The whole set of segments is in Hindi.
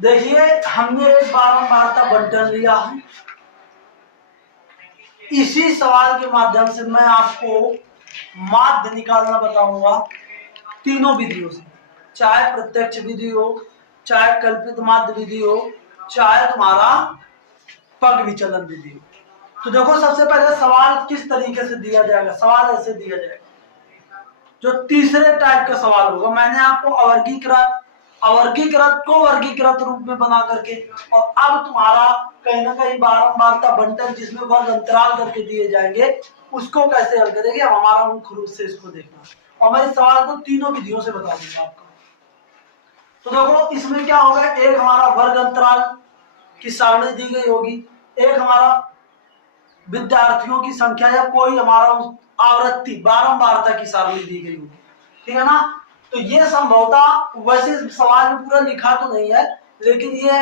देखिए हमने एक बारंबारता बंटन लिया है। इसी सवाल के माध्यम से मैं आपको माध्य निकालना बताऊंगा तीनों विधियों से, चाहे प्रत्यक्ष विधि हो, चाहे कल्पित माध्य विधि हो, चाहे तुम्हारा पग विचलन विधि हो। तो देखो सबसे पहले सवाल किस तरीके से दिया जाएगा। सवाल ऐसे दिया जाएगा, जो तीसरे टाइप का सवाल होगा। मैंने आपको अवर्गीकृत को वर्गीकृत रूप में बना करके, और अब तुम्हारा कहीं ना कहीं बारंबारता बंटन जिसमें वर्ग अंतराल करके दिए जाएंगे, उसको कैसे हल करेंगे अब हमारा मुख्य रूप से इसको देखना। और मैं इस सवाल को तीनों विधियों से बता दूंगा आपको। तो देखो इसमें क्या होगा, एक हमारा वर्ग अंतराल की सारणी दी गई होगी, एक हमारा विद्यार्थियों की संख्या या कोई हमारा आवृत्ति बारंबारता की सारणी दी गई होगी, ठीक है ना। तो ये संभवतः वैसे सवाल में पूरा लिखा तो नहीं है, लेकिन ये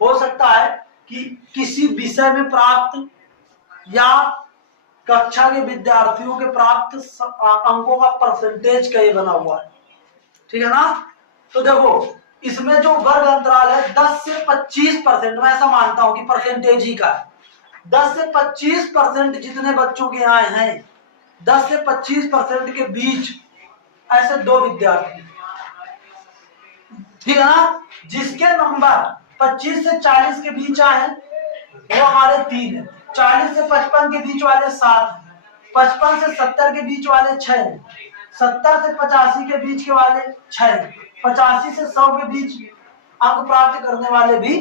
हो सकता है कि किसी विषय में प्राप्त या कक्षा के विद्यार्थियों के प्राप्त अंकों का परसेंटेज का ये बना हुआ है, ठीक है ना। तो देखो इसमें जो वर्ग अंतराल है 10 से 25%, मैं ऐसा मानता हूं कि परसेंटेज ही का है। 10 से 25% जितने बच्चों के यहाँ हैं, 10 से 25% के बीच ऐसे दो विद्यार्थी, ठीक है ना, जिसके नंबर 25 से 40 के बीच आए वो हमारे 3 है, 40 से 55 के बीच वाले 7 हैं, 55 से 70 के बीच वाले 6 हैं, 70 से 85 के बीच के वाले 6 हैं, 85 से 100 के बीच अंक प्राप्त करने वाले भी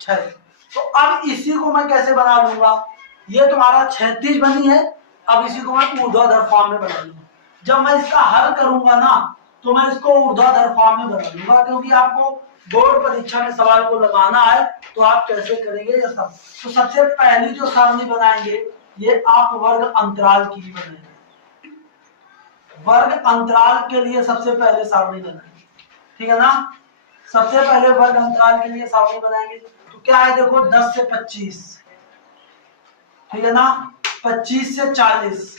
6 हैं। तो अब इसी को मैं कैसे बना लूंगा, ये तुम्हारा 36 बनी है, अब इसी को मैं ऊर्ध्वाधर फॉर्म में बना लूंगा। जब मैं इसका हल करूंगा ना, तो मैं इसको ऊर्ध्वाधर फॉर्म में बना लूंगा, क्योंकि आपको बोर्ड परीक्षा में सवाल को लगाना है तो आप कैसे करेंगे ये सब। तो सबसे पहली जो सारणी बनाएंगे ये आप वर्ग अंतराल की बनाएंगे। वर्ग अंतराल के लिए सबसे पहले सारणी बनाएंगे, ठीक है ना। सबसे पहले वर्ग अंतराल के लिए सारणी बनाएंगे, तो क्या है देखो 10 से 25, ठीक है ना, 25 से 40,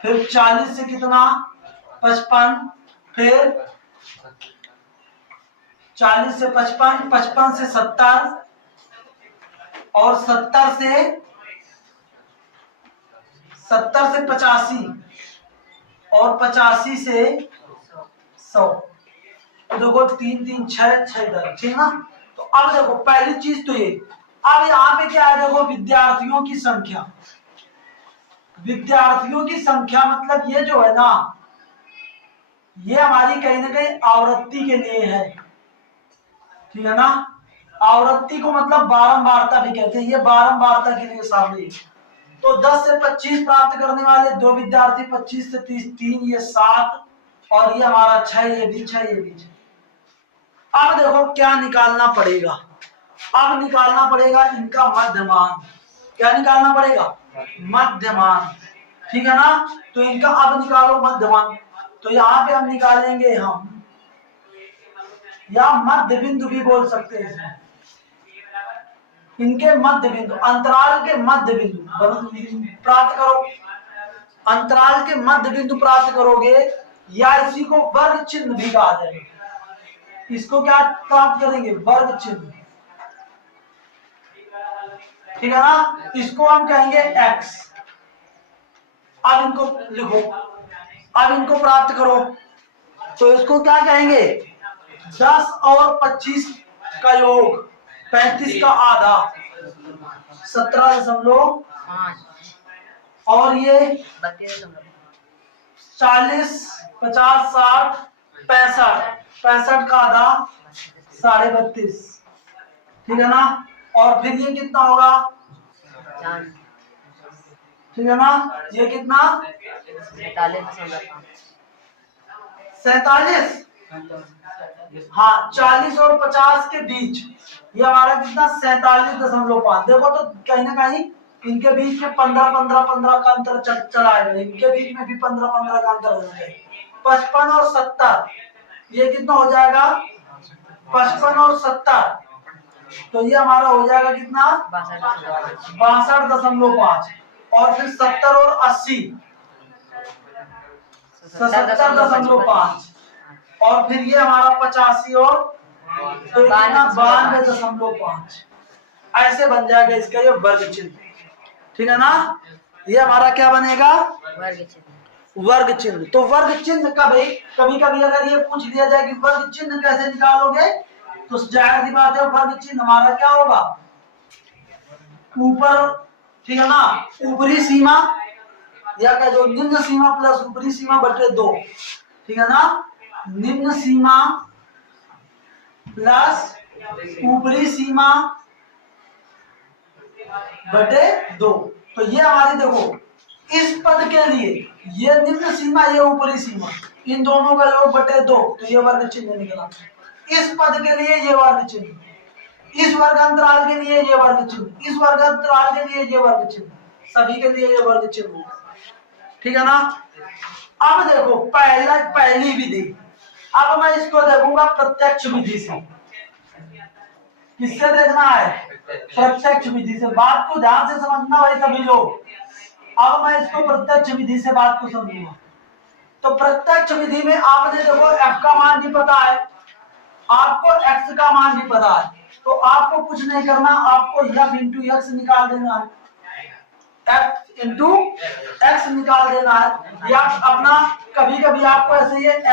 फिर 40 से कितना 55, फिर 40 से 55, 55 से 70, और 70 से 85, और 85 से 100। तो देखो 3 3 6 6, ठीक है ना। तो अब देखो पहली चीज तो ये, अब यहाँ पे क्या है देखो विद्यार्थियों की संख्या। विद्यार्थियों की संख्या मतलब ये जो है ना, ये हमारी कहीं ना कहीं आवृत्ति के लिए है, ठीक है ना। आवृत्ति को मतलब बारंबारता भी कहते हैं, ये बारंबारता के लिए सारणी है। तो 10 से 25 प्राप्त करने वाले दो विद्यार्थी, 25 से 30 3, ये 7, और ये हमारा 6, ये भी 6, ये भी 6। अब देखो क्या निकालना पड़ेगा, अब निकालना पड़ेगा इनका मध्यमान। क्या निकालना पड़ेगा, मध्यमान, ठीक है ना। तो इनका अब निकालो मध्यमान। तो यहाँ पे हम निकालेंगे हम, या मध्य बिंदु भी बोल सकते हैं, इनके मध्य बिंदु, अंतराल के मध्य बिंदु प्राप्त करो। अंतराल के मध्य बिंदु प्राप्त करोगे, या इसी को वर्ग चिन्ह भी कहा जाएगा। इसको क्या प्राप्त करेंगे, वर्ग चिन्ह, ठीक है ना। इसको हम कहेंगे x। अब इनको लिखो, अब इनको प्राप्त करो, तो इसको क्या कहेंगे, 10 और 25 का योग, 35 का आधा, 17.5, और ये 40 50 60 65, 65 का आधा 32.5, ठीक है ना। और फिर ये कितना होगा, ठीक है ना, ये कितना 47, हाँ 40 और 50 के बीच, ये हमारा कितना 47.5। देखो तो कहीं ना कहीं इनके बीच में 15 का अंतर चला है, इनके बीच में भी 15 का अंतर हो जाएगा। 55 और 70, ये कितना हो जाएगा 55 और 70, तो ये हमारा हो जाएगा कितना 62.5, और फिर 70 और 80 77.5, और फिर ये हमारा 85 और तो इतना 92.5 ऐसे बन जाएगा इसका ये वर्ग चिन्ह। ठीक है ना, ये हमारा क्या बनेगा, वर्ग चिन्ह। तो वर्ग चिन्ह कभी कभी अगर ये पूछ लिया जाए कि वर्ग चिन्ह कैसे निकालोगे, तो जाहिर सी बात है वर्ग चिन्ह हमारा क्या होगा, ऊपर, ठीक है ना, ऊपरी सीमा या क्या जो निम्न सीमा प्लस ऊपरी सीमा बटे 2, ठीक है ना, निम्न सीमा प्लस ऊपरी सीमा बटे 2। तो ये हमारी देखो इस पद के लिए ये निम्न सीमा ये ऊपरी सीमा, इन दोनों का योग बटे 2, तो ये वर्ग चिन्ह निकला। इस पद के लिए ये वर्ग चिन्ह, इस वर्ग अंतराल के लिए ये वर्ग चिन्ह, इस वर्ग अंतराल के लिए ये वर्ग चिन्ह, सभी के लिए ये वर्ग चिन्ह। ठीक है ना। अब देखो पहली विधि, अब मैं इसको देखूंगा प्रत्यक्ष विधि से। किससे देखना है, प्रत्यक्ष विधि से। बात को ध्यान से समझना भाई सभी लोग। अब मैं इसको प्रत्यक्ष विधि से बात को समझूंगा। तो प्रत्यक्ष विधि में आपने देखो f का मान भी पता है, आपको x का मान भी पता है, तो आपको कुछ नहीं करना, आपको f इंटू x निकाल देना है, f इंटू x निकाल देना है। या अपना कभी कभी आपको ऐसे ये fi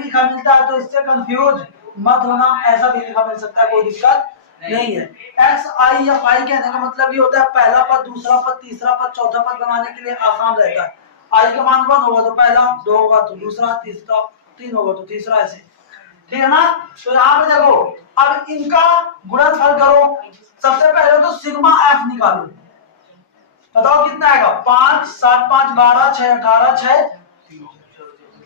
लिखा मिलता है, तो इससे कंफ्यूज मत होना, ऐसा भी लिखा मिल सकता है, कोई दिक्कत नहीं है। xi या फाई कहने का मतलब ये होता है पहला पद, दूसरा पद, तीसरा पद, चौथा पद बनाने के लिए आसान रहता है। i का मान 1 होगा तो पहला, 2 होगा तो दूसरा, तीसरा 3 होगा तो तीसरा, ऐसे। ठीक है ना। तो यहाँ पे देखो अब इनका गुणनफल करो। सबसे पहले तो सिग्मा f निकालो, बताओ कितना आएगा, 5 7 5 12 6 18 6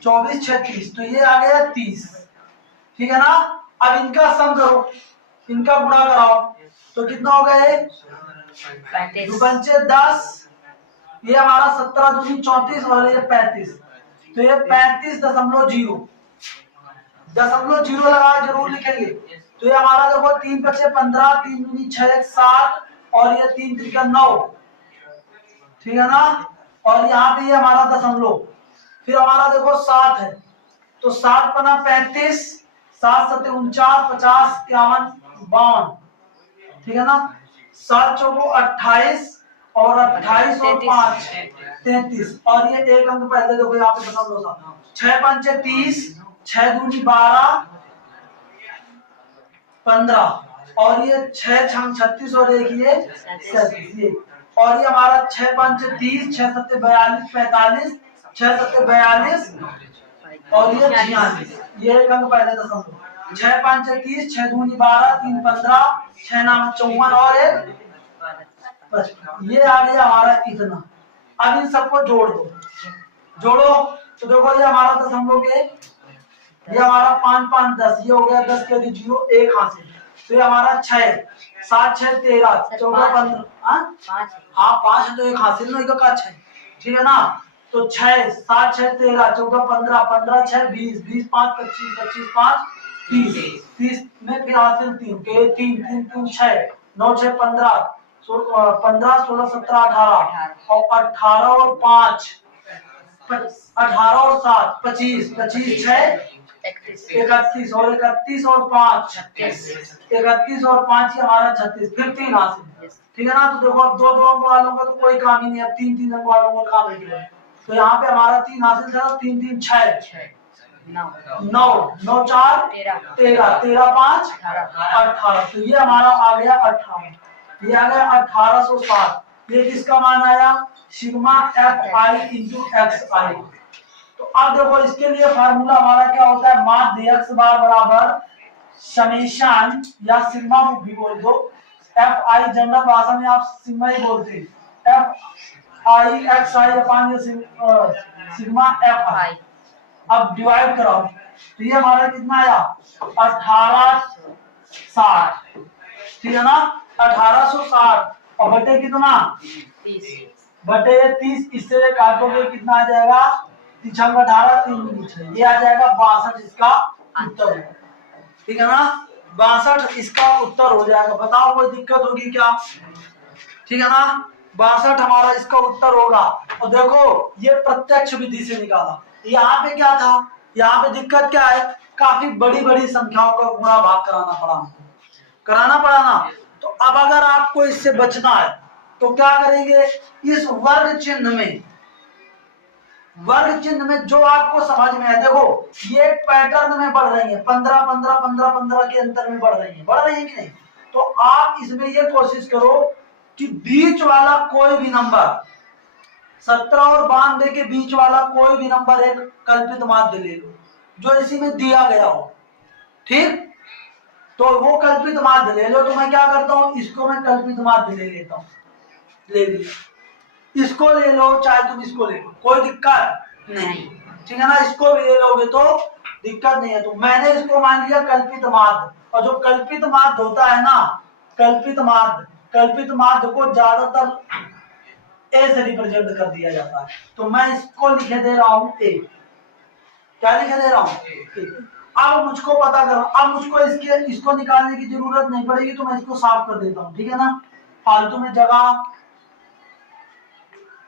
24 6 30, तो ये आ गया 30। ठीक है ना। अब इनका सम करो, इनका गुणा कराओ, तो कितना होगा ये 2 10, ये हमारा 17 दूनी 34 और ये 35, तो ये 35.0 लगा जरूर लिखेंगे। तो ये हमारा देखो 3 बचे 15, 3 दूनी 6 7 और ये 3 त्रिका 9। ठीक है ना। और यहाँ पे ये हमारा दशमलव, फिर हमारा देखो 7 है, तो 7 पना 35, 7 7 49 50 51 52। ठीक है ना। 7 चौको 28 और 28 और 5 33, और ये एक अंक पहले देखो यहाँ पे दशमलव था, 6 पंचे 30, 6 दूनी 12 15, और ये 6 छंग 36 और एक ये 37, और ये हमारा 6 पंचे 30, 6 सत्ते 42 45, 6 सत्ते 42 और ये 46, ये एक अंक पहले दशमलव, 6 5 30, 6 दूनी 12 3 15, 6 नाम 54 और एक 55, ये आ गया हमारा इतना। अब इन सबको जोड़ दो, तो देखो ये हमारा दशमलव के, ये हमारा 5 5 10, ये हो गया 10 के 0 1 हासिल, तो ये हमारा 6 7 6 13 14 15, हाँ 5 है तो एक हासिल ना, का 6। ठीक है ना। तो 6 7 6 13 14 15 15 6 20 20 5 25 25 5 30 30 में फिर हासिल 3 के 3 3 3 6 9 6 15 15 16 17 18 और 18 और 5 18 और 7 25 25 6 31 और 31 और 5 31 और 5 ही हमारा 36, फिर 3 हासिल। ठीक है ना। तो देखो अब 2 2 अंक वालों का तो कोई काम ही नहीं है, 3 3 अंक वालों का काम है। तो यहाँ पे हमारा 3 हासिल था, 3 3 6 9 9 4 13 13 5 18, तो ये हमारा आ गया 18, ये आ गया 1860। ये किसका मान आया, सिग्मा fi इंटू xi। तो अब देखो इसके लिए फार्मूला हमारा क्या होता है, माध्य x बार बराबर समेशन या सिग्मा भी बोल दो, fi जनरल भाषा में आप सिग्मा ही बोलते हैं, fi xi अपान ये सिग्मा fi। अब डिवाइड कराओ, तो ये हमारा कितना आया 1860। ठीक है ना। 1860 और बटे कितना 30, बटे 30, इससे काटोगे कितना आ जाएगा 3 18 3 6, ये आ जाएगा 62, इसका उत्तर है। ठीक है ना। 62 इसका उत्तर हो जाएगा। बताओ कोई दिक्कत होगी क्या। ठीक है ना। 62 हमारा इसका उत्तर होगा। और देखो ये प्रत्यक्ष विधि से निकाला। यहाँ पे क्या था, यहाँ पे दिक्कत क्या है, काफी बड़ी बड़ी संख्याओं का गुणा भाग कराना पड़ा ना। तो अब अगर आपको इससे बचना है तो क्या करेंगे, इस वर्ग चिन्ह में जो आपको समझ में है, देखो ये पैटर्न में बढ़ रही है, 15 15 15 15 के अंतर में बढ़ रही है कि नहीं। तो आप इसमें ये कोशिश करो कि बीच वाला कोई भी नंबर, 17 और 92 के बीच वाला कोई भी नंबर एक कल्पित माध्य ले लो जो इसी में दिया गया हो, ठीक। तो वो कल्पित माध्य ले लो। तो मैं क्या करता हूं, इसको मैं कल्पित माध्य ले लेता हूं, ले लिया, इसको ले लो चाहे तुम इसको ले लो, कोई दिक्कत नहीं, ठीक है ना। इसको भी ले लोगे तो दिक्कत नहीं है। तो मैंने इसको मान लिया कल्पित माध्य, और जो कल्पित माध्य होता है ना, कल्पित माध्य को ज्यादातर ए से रिप्रेजेंट कर दिया जाता है। तो मैं इसको लिखे दे रहा हूं ए, क्या लिखे दे रहा हूं। अब मुझको पता करो, अब मुझको इसको निकालने की जरूरत नहीं पड़ेगी, तो मैं इसको साफ कर देता हूं, ठीक है ना। फालतू में जगह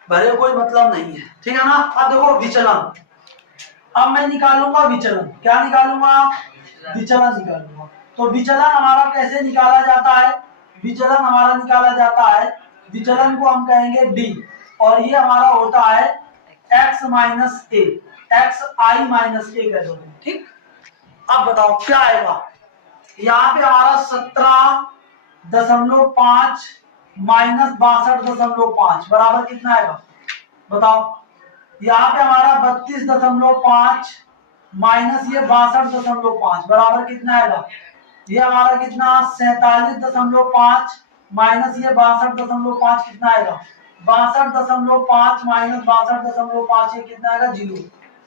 भरे कोई मतलब नहीं है, ठीक है ना। अब देखो विचलन, अब मैं निकालूंगा विचलन, क्या निकालूंगा, विचलन निकालूंगा। तो विचलन हमारा कैसे निकाला जाता है, विचलन हमारा निकाला जाता है, विचलन को हम कहेंगे डी, और ये हमारा होता है x माइनस ए, एक्स आई माइनस ए कह दो, ठीक। अब बताओ क्या आएगा, यहाँ पे हमारा 17.5 माइनस 62.5 बराबर कितना आएगा, बताओ। यहाँ पे हमारा 32.5 माइनस ये 62.5 बराबर कितना आएगा, ये हमारा कितना 47.5 माइनस ये 62.5 कितना आएगा, 62.5 माइनस 62.5 ये कितना आएगा, 0,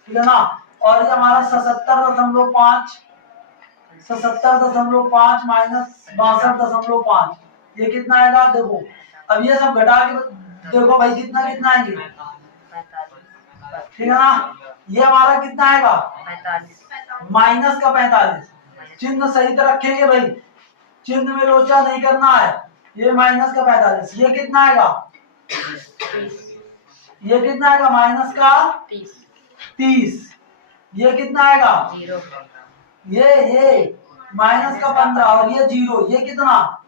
ठीक है ना। और ये हमारा 77.5 माइनस 62.5 ये कितना आएगा, देखो। अब ये सब घटा के देखो भाई कितना कितना आएंगे, ठीक है ना। ये हमारा कितना आएगा, माइनस का 45, चिन्ह सही तरह रखेंगे भाई, चिन्ह में लोचा नहीं करना है। ये माइनस का 45, ये कितना आएगा, ये कितना आएगा, माइनस का 30, ये कितना आएगा, ये माइनस का 15, और ये 0, ये कितना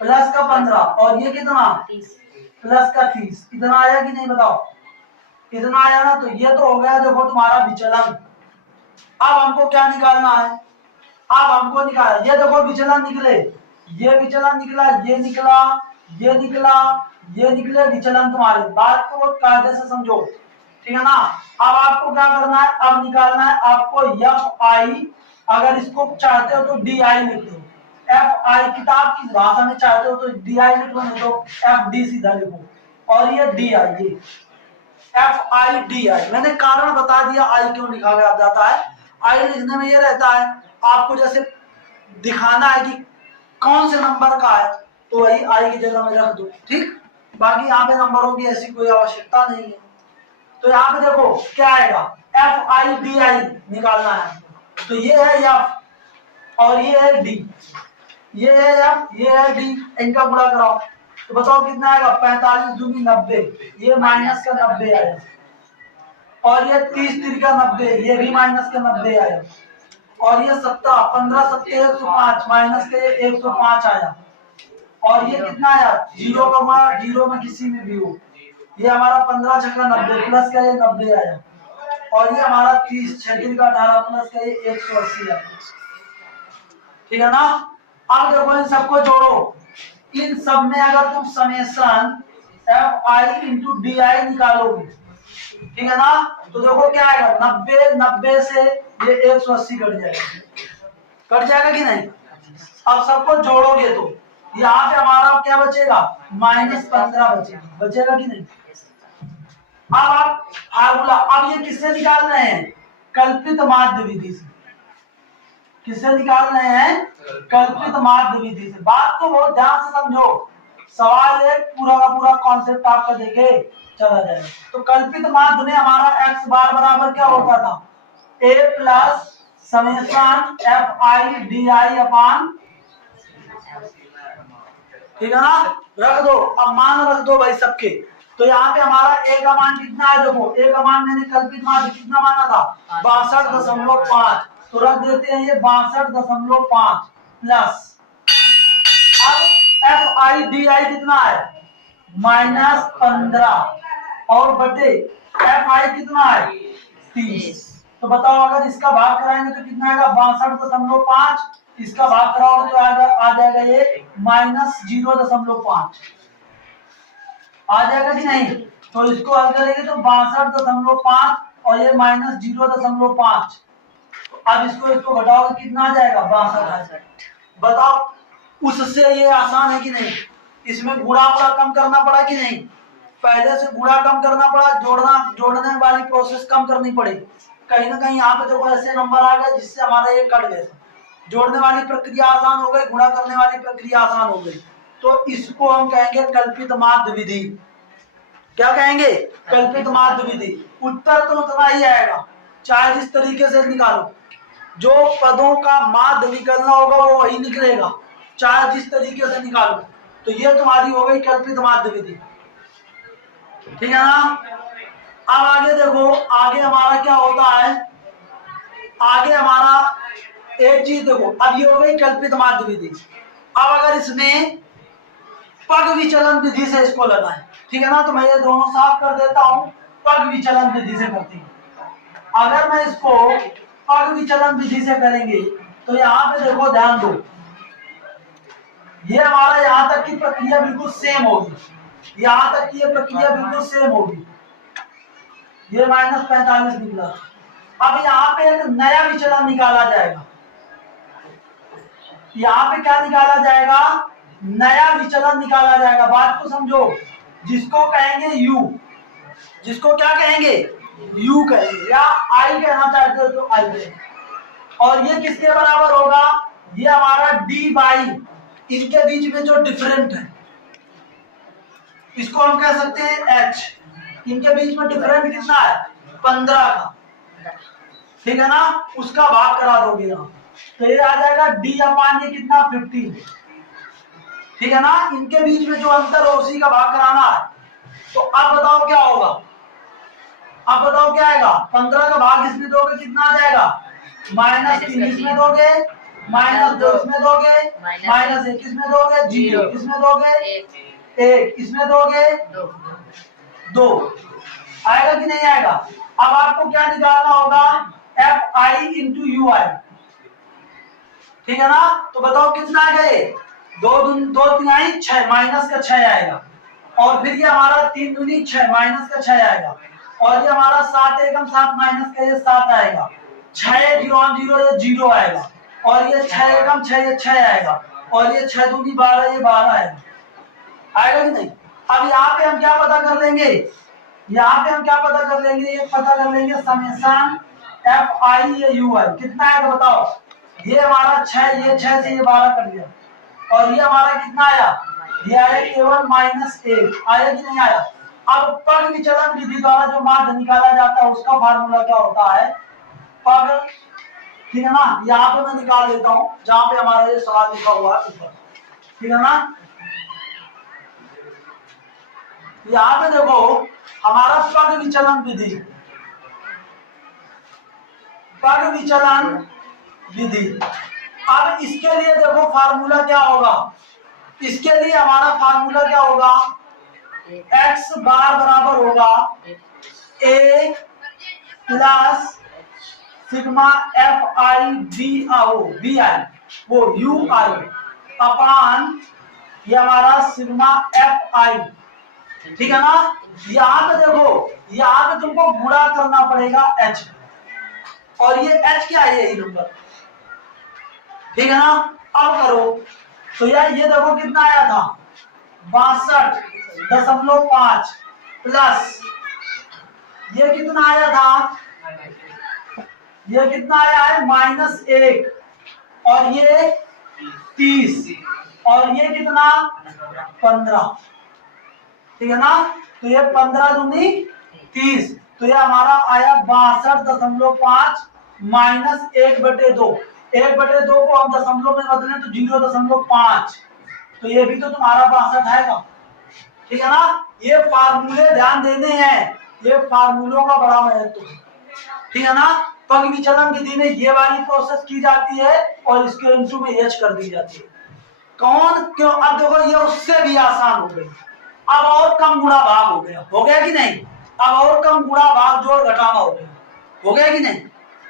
प्लस का 15, और ये कितना प्लस का 30, कितना आया कि नहीं, बताओ कितना आया ना। तो ये तो हो गया देखो तुम्हारा विचलन। अब हमको क्या निकालना है, अब हमको निकालना, ये देखो विचलन निकले, ये विचलन निकला, ये निकला, ये निकला, ये निकले विचलन तुम्हारे। बात को कायदे से समझो, ठीक है ना। अब आपको क्या करना है, अब निकालना है आपको एफ आई, अगर इसको चाहते हो तो डी आई लिख दो, एफ आई किताब की भाषा में चाहते हो तो डी आई लिख लो, नहीं तो एफ डी सीधा लिखो, और ये डी आई, ये एफ आई डी आई। मैंने कारण बता दिया आई क्यों लिखा जाता है। आई लिखने में ये रहता है आपको जैसे दिखाना है कि कौन से नंबर का है, तो वही आई की जगह में रख दो, ठीक। बाकी यहाँ पे नंबरों की ऐसी कोई आवश्यकता नहीं है। तो यहाँ पे देखो क्या आएगा, एफ आई डी आई निकालना है, तो ये है एफ और ये है डी, ये है एफ, ये है डी, इनका गुणा कराओ तो बताओ कितना आएगा, 45 दूनी 90, ये माइनस का 90 आया, और ये 30 3 का 90, ये भी माइनस का 90 आया, और ये 17 15 7 105 माइनस के 105 आया, और ये कितना आया, 0 का मान 0 में किसी में भी हो, ये हमारा 15 6 का 90 प्लस का ये 90 आया, और ये हमारा 30 6 3 का 18 प्लस का ये 180 आया, ठीक है ना। अब देखो इन सबको जोड़ो, इन सब में अगर तुम summation F I into D I निकालोगे, ठीक है ना, तो देखो क्या आएगा, 90 से ये 180 कट जाएगा कि नहीं। अब सबको जोड़ोगे तो यहाँ पे हमारा क्या बचेगा, -15 बचेगा कि नहीं। अब आप फार्मूला, अब ये किससे निकाल रहे हैं, कल्पित माध्य विधि से, किससे निकाल रहे हैं, कल्पित माध्य विधि से। बात को बहुत ध्यान से समझो, सवाल एक पूरा का पूरा कॉन्सेप्ट आपका देखे चला जाएगा। तो कल्पित माध्य में हमारा x बार बराबर क्या होता था, a plus summation F I D I upon, ठीक है ना, रख दो। अब मान रख दो भाई सबके। तो यहाँ पे हमारा a का मान कितना है, देखो a का मान मैंने कल्पित माध्य कितना माना था, 62.5, तो रख देते हैं ये 62.5 प्लस, अब एफ आई डी आई कितना है -15 और बटे एफ आई कितना है 30। तो बताओ अगर इसका भाग कराएंगे तो कितना आएगा 62.5, इसका भाग कराओगे तो आ जाएगा ये -0.5 आ जाएगा कि नहीं। तो इसको हल करेंगे तो 62.5 और ये -0.5, अब इसको घटाओगे कितना आ जाएगा 62। बताओ उससे ये आसान है कि नहीं, इसमें गुणा कम करना पड़ा कि नहीं, पहले से गुणा कम करना पड़ा, जोड़ने वाली प्रोसेस कम करनी पड़ी। कहीं ना कहीं यहाँ पे देखो ऐसे नंबर आ गए जिससे हमारा ये कट गया। जोड़ने वाली प्रक्रिया आसान हो गई, गुणा करने वाली प्रक्रिया आसान हो गई। तो इसको हम कहेंगे कल्पित माध्य विधि। क्या कहेंगे कल्पित माध्य विधि। उत्तर तो उतना ही आएगा, चाहे जिस तरीके से निकालो, जो पदों का माध्य निकलना होगा वो वही निकलेगा, चाहे जिस तरीके से निकालो। तो ये तुम्हारी हो गई कल्पित माध्य विधि, ठीक है ना। अब आगे देखो, आगे हमारा क्या होता है, आगे हमारा एक चीज देखो, अब ये हो गई कल्पित माध्य विधि। अब अगर इसमें पग विचलन विधि से इसको लगाएं, ठीक है ना, तो मैं ये दोनों साफ कर देता हूं, पग विचलन विधि से करती हूं। अगर मैं इसको पग विचलन विधि से करेंगे तो यहाँ पे देखो ध्यान दो, ये हमारा यहाँ तक की प्रक्रिया बिल्कुल सेम होगी, यहाँ तक की ये प्रक्रिया बिल्कुल सेम होगी, ये -45 निकला। अब यहाँ पे एक नया विचलन निकाला जाएगा, यहाँ पे क्या निकाला जाएगा, नया विचलन निकाला जाएगा। बात को समझो, जिसको कहेंगे u, जिसको क्या कहेंगे u कहेंगे, या i कहना चाहते हो तो i कहेंगे। और ये किसके बराबर होगा, ये हमारा d बाई इनके बीच में जो डिफरेंट है इसको हम कह सकते हैं h। इनके बीच में डिफरेंट कितना है 15 का, ठीक है ना, उसका भाग करा दोगे यहाँ, तो ये आ जाएगा d अपान ये कितना 15, ठीक है ना। इनके बीच में जो अंतर हो उसी का भाग कराना है। तो अब बताओ क्या होगा, अब बताओ क्या आएगा, 15 का भाग इसमें दोगे कितना आ जाएगा -3 इसमें दोगे, -2 इसमें दोगे, -1 इसमें दोगे, 0 इसमें दोगे, 1 इसमें दोगे, 2 आएगा कि नहीं आएगा। अब आपको क्या निकालना होगा एफ आई इंटू यू आई, ठीक है ना। तो बताओ कितना आ गए, 2 तिहाई 6 माइनस का 6 आएगा, और फिर ये हमारा 3 दूनी 6 माइनस का 6 आएगा, और ये हमारा 7 एकम 7 माइनस का ये 7 आएगा, 6 0 ये 0 आएगा, और ये 6 एकम 6 ये 6 आएगा, और ये 6 दूनी 12 ये 12 आएगा, आएगा कि नहीं। अब यहाँ पे हम क्या पता कर लेंगे, यहाँ पे हम क्या पता कर लेंगे, ये पता कर लेंगे समेशन एफ आई या यू आई कितना आएगा बताओ। ये हमारा 6, ये 6 से ये 12 कर दिया, और ये हमारा कितना आया, ये आया केवल -1 आया कि नहीं आया। अब पग विचलन विधि द्वारा जो माध्य निकाला जाता है उसका फार्मूला क्या होता है, पग, ठीक है ना। यहाँ पे मैं निकाल देता हूँ जहां पे हमारा ये सवाल लिखा हुआ है ऊपर, ठीक है ना। यहाँ पे देखो हमारा पग विचलन विधि, पग विचलन विधि। अब इसके लिए देखो फार्मूला क्या होगा, इसके लिए हमारा फार्मूला क्या होगा, x बार बराबर होगा a plus sigma F I B I वो यू आई अपान ये हमारा सिग्मा एफ आई, ठीक है ना। यहाँ पे देखो, यहाँ पे तुमको गुणा करना पड़ेगा h, और ये h क्या है, यही नंबर, ठीक है ना। अब करो तो यार ये देखो कितना आया था 62.5 प्लस ये कितना आया था, ये कितना आया है -1, और ये 30, और ये कितना 15, ठीक है ना। तो ये 15 दूनी 30, तो ये हमारा आया 62.5 माइनस 1/2, 1/2 को हम दशमलव में बदलें तो 0.5, तो ये भी तो तुम्हारा 62 आएगा, ठीक है ना। ये फार्मूले ध्यान देने हैं, ये फार्मूलों का बड़ा महत्व है, ठीक है ना। पग विचलन विधि में ये वाली प्रोसेस की जाती है और इसके इंटू में एच कर दी जाती है। कौन क्यों? अब देखो ये उससे भी आसान हो गई, अब और कम गुणा भाग हो गया कि नहीं? अब और कम गुणा भाग जोड़ घटाना हो गया कि नहीं?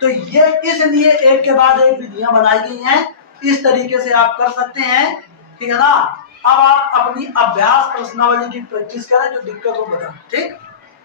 तो ये इसलिए एक के बाद एक विधियां बनाई गई हैं, इस तरीके से आप कर सकते हैं, ठीक है ना। अब आप अपनी अभ्यास प्रश्नावली की प्रैक्टिस करें, जो दिक्कत हो बताएं, ठीक।